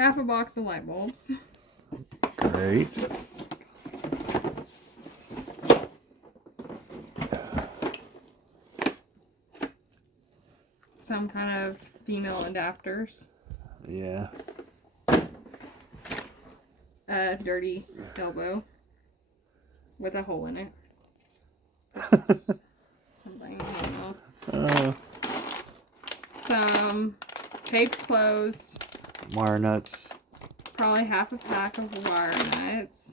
half a box of light bulbs. Great. Some kind of female adapters. Yeah. A dirty elbow with a hole in it. Something, I don't know. Some taped clothes. Wire nuts. Probably half a pack of wire nuts.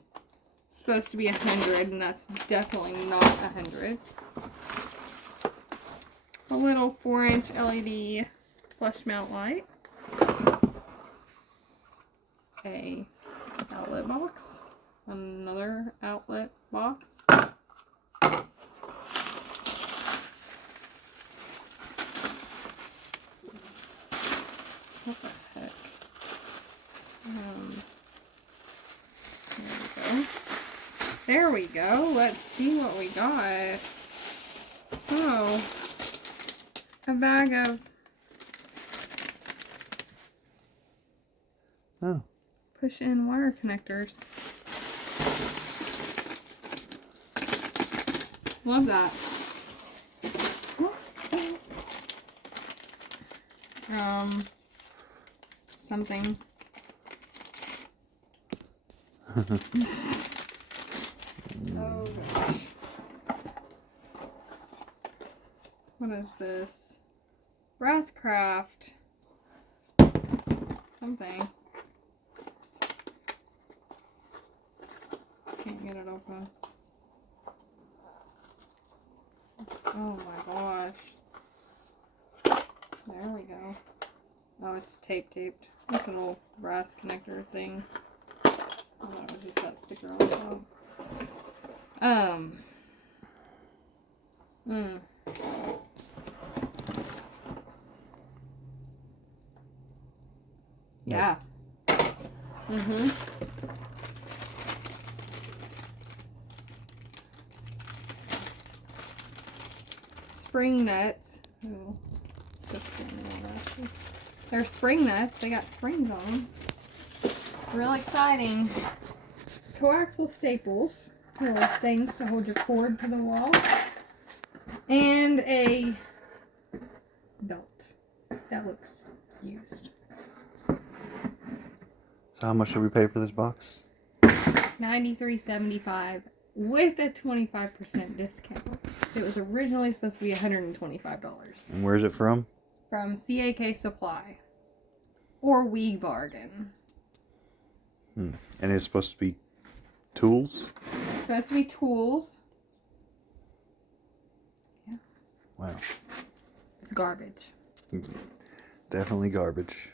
Supposed to be 100, and that's definitely not 100. A little 4-inch LED flush mount light. A outlet box. Another outlet box. What the heck? There we go. Let's see what we got. Oh. A bag of push-in wire connectors. Love that. Something. Oh gosh. What is this? Brass craft. Something. Can't get it open. Oh my gosh. There we go. Oh, it's taped. It's an old brass connector thing. I thought it was just that sticker on the top. Yeah. Spring nuts. Oh, they're spring nuts. They got springs on them. Real exciting. Coaxial staples. Little things to hold your cord to the wall. And a belt. That looks used. So how much should we pay for this box? $93.75 with a 25% discount. It was originally supposed to be $125. And where's it from? From CAK Supply. Or WiBargain. And it's supposed to be tools? It's supposed to be tools. Yeah. Wow. It's garbage. Definitely garbage.